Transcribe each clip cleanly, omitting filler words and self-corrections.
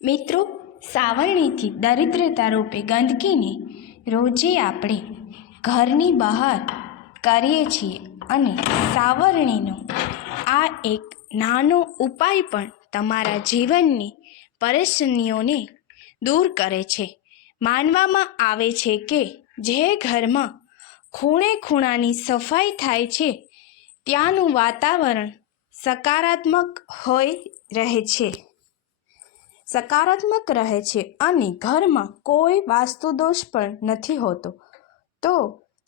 મિત્રો, સાવરણીથી દરિદ્રતા રૂપે ગંદકીને રોજે આપણે ઘરની બહાર કરીએ છીએ અને સાવરણીનો આ એક નાનો ઉપાય પણ તમારા જીવનની પરેશાનીઓને દૂર કરે છે. માનવામાં આવે છે કે જે ઘરમાં ખૂણે ખૂણાની સફાઈ થાય છે ત્યાંનું વાતાવરણ સકારાત્મક રહે છે અને ઘરમાં કોઈ વાસ્તુદોષ પણ નથી હોતો. તો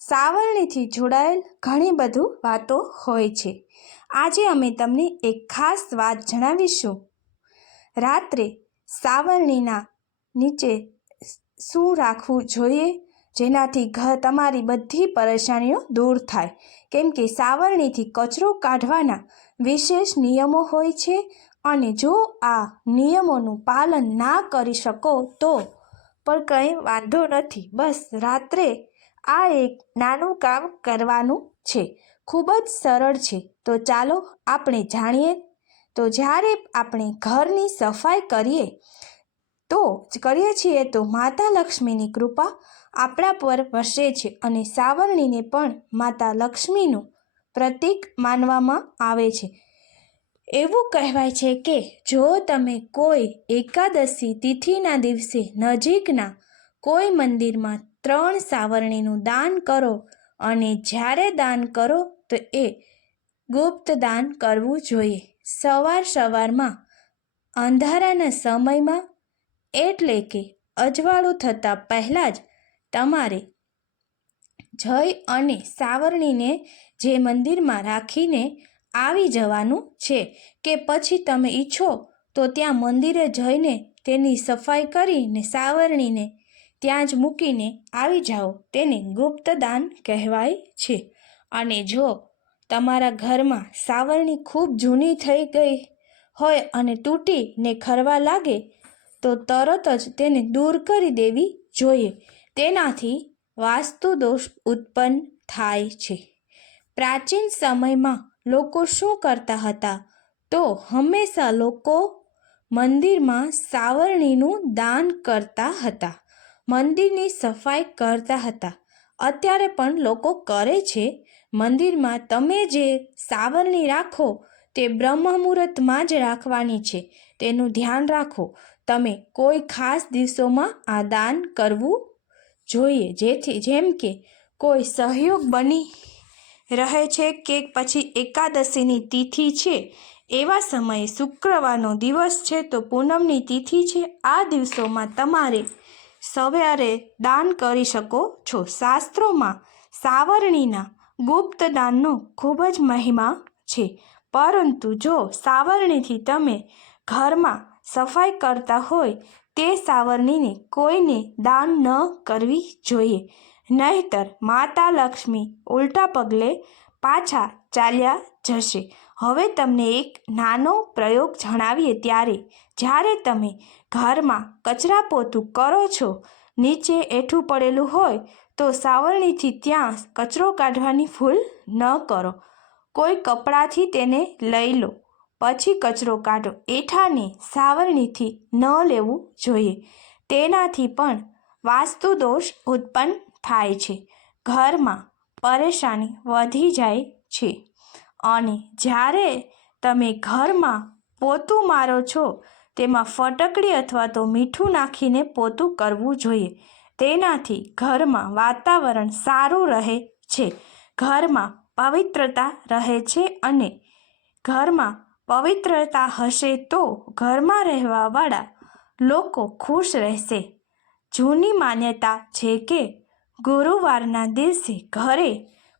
સાવરણીથી જોડાયેલ ઘણી બધું વાતો હોય છે. આજે અમે તમને એક ખાસ વાત જણાવીશું. રાત્રે સાવરણીના નીચે શું રાખવું જોઈએ જેનાથી તમારી બધી પરેશાનીઓ દૂર થાય. કેમ કે સાવરણીથી કચરો કાઢવાના વિશેષ નિયમો હોય છે અને જો આ નિયમોનું પાલન ના કરી શકો તો પણ કંઈ વાંધો નથી. બસ રાત્રે આ એક નાનું કામ કરવાનું છે. ખૂબ જ સરળ છે. તો ચાલો આપણે જાણીએ. તો જ્યારે આપણે ઘરની સફાઈ કરીએ છીએ તો માતા લક્ષ્મીની કૃપા આપણા પર વરસે છે અને સાવરણીને પણ માતા લક્ષ્મીનું પ્રતીક માનવામાં આવે છે. એવું કહેવાય છે કે જો તમે કોઈ એકાદશી તિથિના દિવસે નજીકના કોઈ મંદિરમાં 3 સાવરણીનું દાન કરો અને જ્યારે દાન કરો તો એ ગુપ્ત દાન કરવું જોઈએ. સવારમાં અંધારાના સમયમાં, એટલે કે અજવાળું થતાં પહેલાં જ તમારે જઈ અને સાવરણીને જે મંદિરમાં રાખીને આવી જવાનું છે કે પછી તમે ઈચ્છો તો ત્યાં મંદિરે જઈને તેની સફાઈ કરીને સાવરણીને ત્યાં જ મૂકીને આવી જાઓ. તેને ગુપ્ત દાન કહેવાય છે. અને જો તમારા ઘરમાં સાવરણી ખૂબ જૂની થઈ ગઈ હોય અને તૂટીને ખરવા લાગે તો તરત જ તેને દૂર કરી દેવી જોઈએ. તેનાથી વાસ્તુ દોષ ઉત્પન્ન થાય છે. પ્રાચીન સમયમાં લોકો શું કરતા હતા? તો હંમેશા લોકો મંદિરમાં સાવરણીનું દાન કરતા હતા, મંદિરની સફાઈ કરતા હતા. અત્યારે પણ લોકો કરે છે. મંદિરમાં તમે જે સાવરણી રાખો તે બ્રહ્મ મુહૂર્તમાં જ રાખવાની છે. તેનું ધ્યાન રાખો. તમે કોઈ ખાસ દિવસોમાં આ દાન કરવું જોઈએ, જેમ કે કોઈ સહયોગ બની રહે છે કે પછી એકાદશીની તિથિ છે. એવા સમયે શુક્રવારનો દિવસ છે તો પૂનમની તિથિ છે. આ દિવસોમાં તમારે સવારે દાન કરી શકો છો. શાસ્ત્રોમાં સાવરણીના ગુપ્ત દાનનો ખૂબ જ મહિમા છે. પરંતુ જો સાવરણીથી તમે ઘરમાં સફાઈ કરતા હોય તે સાવરણીને કોઈને દાન ન કરવી જોઈએ, નહીંતર માતા લક્ષ્મી ઉલટા પગલે પાછા ચાલ્યા જશે. હવે તમને એક નાનો પ્રયોગ જણાવીએ. જ્યારે તમે ઘરમાં કચરાપોતું કરો છો, નીચે એઠું પડેલું હોય તો સાવરણીથી ત્યાં કચરો કાઢવાની ભૂલ ન કરો. કોઈ કપડાથી તેને લઈ લો, પછી કચરો કાઢો. એઠાને સાવરણીથી ન લેવું જોઈએ. તેનાથી પણ વાસ્તુ દોષ ઉત્પન્ન થાય છે, ઘરમાં પરેશાની વધી જાય છે. અને જ્યારે તમે ઘરમાં પોતું મારો છો તેમાં ફટકડી અથવા તો મીઠું નાખીને પોતું કરવું જોઈએ. તેનાથી ઘરમાં વાતાવરણ સારું રહે છે, ઘરમાં પવિત્રતા રહે છે અને ઘરમાં પવિત્રતા હશે તો ઘરમાં રહેવાવાળા લોકો ખુશ રહેશે. જૂની માન્યતા છે કે ગુરુવારના દિવસે ઘરે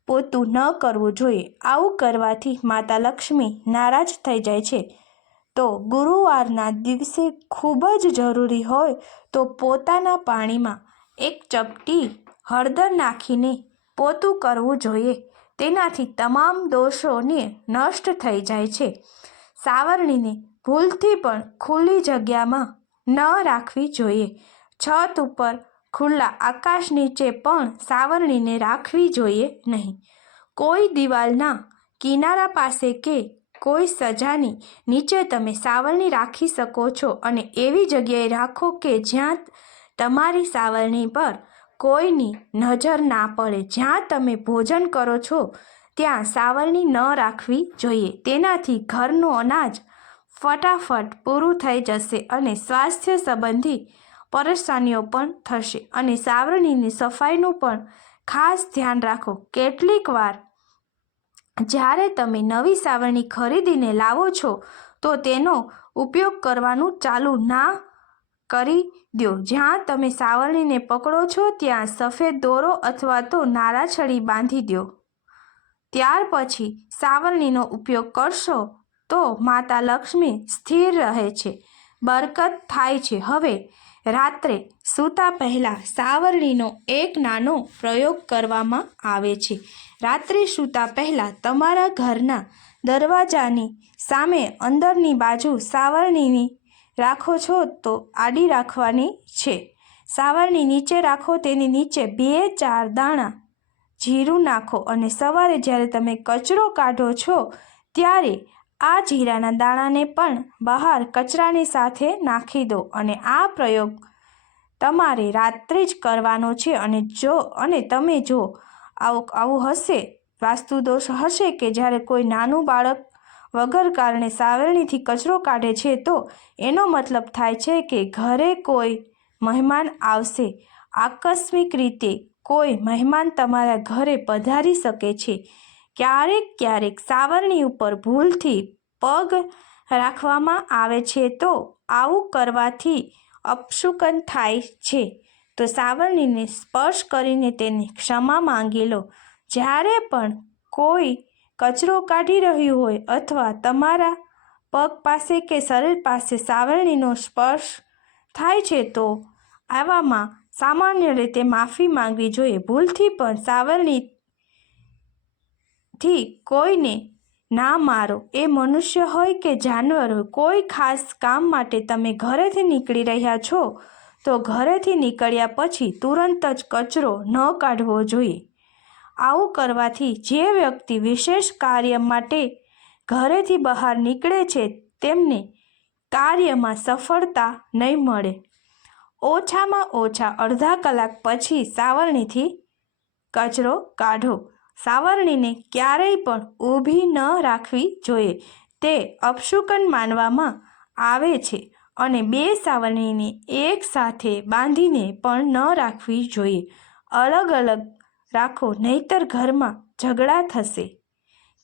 પોતું ન કરવું જોઈએ. આવું કરવાથી માતા લક્ષ્મી નારાજ થઈ જાય છે. તો ગુરુવારના દિવસે ખૂબ જ જરૂરી હોય તો પોતાના પાણીમાં 1 ચપટી હળદર નાખીને પોતું કરવું જોઈએ. તેનાથી તમામ દોષોને નષ્ટ થઈ જાય છે. સાવરણીને ભૂલથી પણ ખુલ્લી જગ્યામાં ન રાખવી જોઈએ. છત ઉપર, ખુલ્લા આકાશ નીચે પણ સાવરણીને રાખવી જોઈએ નહીં. કોઈ દિવાલના કિનારા પાસે કે કોઈ સજાની નીચે તમે સાવરણી રાખી શકો છો અને એવી જગ્યાએ રાખો કે જ્યાં તમારી સાવરણી પર કોઈની નજર ના પડે. જ્યાં તમે ભોજન કરો છો ત્યાં સાવરણી ન રાખવી જોઈએ. તેનાથી ઘરનું અનાજ ફટાફટ પૂરું થઈ જશે અને સ્વાસ્થ્ય સંબંધી પરેશાનીઓ પણ થશે. અને સાવરણીની સફાઈનું પણ ખાસ ધ્યાન રાખો. કેટલીક વાર જ્યારે તમે નવી સાવરણી ખરીદીને લાવો છો તો તેનો ઉપયોગ કરવાનું ચાલુ ના કરી દો. જ્યાં તમે સાવરણીને પકડો છો ત્યાં સફેદ દોરો અથવા તો નારા છડી બાંધી દો. ત્યાર પછી સાવરણીનો ઉપયોગ કરશો તો માતા લક્ષ્મી સ્થિર રહે છે, બરકત થાય છે. હવે રાત્રે સૂતા પહેલાં સાવરણીનો એક નાનો પ્રયોગ કરવામાં આવે છે. રાત્રે સૂતા પહેલાં તમારા ઘરના દરવાજાની સામે અંદરની બાજુ સાવરણીની રાખો છો તો આડી રાખવાની છે. સાવરણી નીચે રાખો, તેની નીચે 2-4 દાણા જીરું નાખો અને સવારે જ્યારે તમે કચરો કાઢો છો ત્યારે આ જીરાના દાણાને પણ બહાર કચરાની સાથે નાખી દો. અને આ પ્રયોગ તમારે રાત્રે જ કરવાનો છે. અને તમે જો આવું હશે, વાસ્તુદોષ હશે કે જ્યારે કોઈ નાનું બાળક વગર કારણે સાવરણીથી કચરો કાઢે છે તો એનો મતલબ થાય છે કે ઘરે કોઈ મહેમાન આવશે. આકસ્મિક રીતે કોઈ મહેમાન તમારા ઘરે પધારી શકે છે. ક્યારેક સાવરણી ઉપર ભૂલથી પગ રાખવામાં આવે છે તો આવું કરવાથી અપશુકન થાય છે. તો સાવરણીને સ્પર્શ કરીને તેની ક્ષમા માંગી લો. જ્યારે પણ કોઈ કચરો કાઢી રહ્યું હોય અથવા તમારા પગ પાસે કે શરીર પાસે સાવરણીનો સ્પર્શ થાય છે તો આવામાં સામાન્ય રીતે માફી માંગવી જોઈએ. ભૂલથી પણ સાવરણીથી કોઈને ના મારો. એ મનુષ્ય હોય કે જાનવર હોય. કોઈ ખાસ કામ માટે તમે ઘરેથી નીકળી રહ્યા છો તો ઘરેથી નીકળ્યા પછી તુરંત જ કચરો ન કાઢવો જોઈએ. આવું કરવાથી જે વ્યક્તિ વિશેષ કાર્ય માટે ઘરેથી બહાર નીકળે છે તેમને કાર્યમાં સફળતા નહીં મળે. ઓછામાં ઓછા અડધા કલાક પછી સાવરણીથી કચરો કાઢો. સાવરણીને ક્યારેય પણ ઊભી ન રાખવી જોઈએ. તે અપશુકન માનવામાં આવે છે. અને 2 સાવરણીને એક સાથે બાંધીને પણ ન રાખવી જોઈએ. અલગ અલગ રાખો, નહીંતર ઘરમાં ઝઘડા થશે.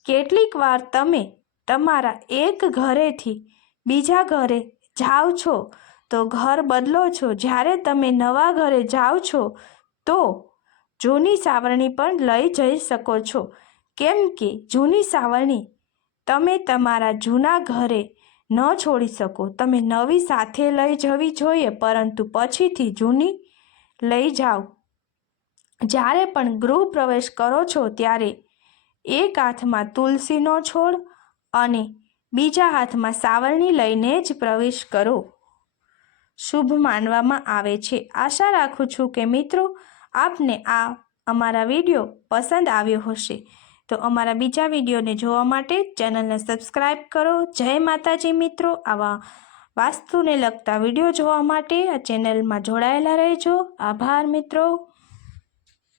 કેટલીક વાર તમે તમારા એક ઘરેથી બીજા ઘરે જાઓ છો તો ઘર બદલો છો. જ્યારે તમે નવા ઘરે જાઓ છો તો જૂની સાવરણી પણ લઈ જઈ શકો છો. કેમ કે જૂની સાવરણી તમે તમારા જૂના ઘરે ન છોડી શકો. તમે નવી સાથે લઈ જવી જોઈએ, પરંતુ પછીથી જૂની લઈ જાઓ. જ્યારે પણ ગૃહ પ્રવેશ કરો છો ત્યારે એક હાથમાં તુલસીનો છોડ અને બીજા હાથમાં સાવરણી લઈને જ પ્રવેશ કરો. શુભ માનવામાં આવે છે. આશા રાખું છું કે મિત્રો આપને આ અમારા વિડીયો પસંદ આવ્યો હશે. તો અમારા બીજા વિડીયોને જોવા માટે ચેનલને સબસ્ક્રાઈબ કરો. જય માતાજી મિત્રો. આવા વાસ્તુને લગતા વિડીયો જોવા માટે આ ચેનલમાં જોડાયેલા રહેજો. આભાર મિત્રો.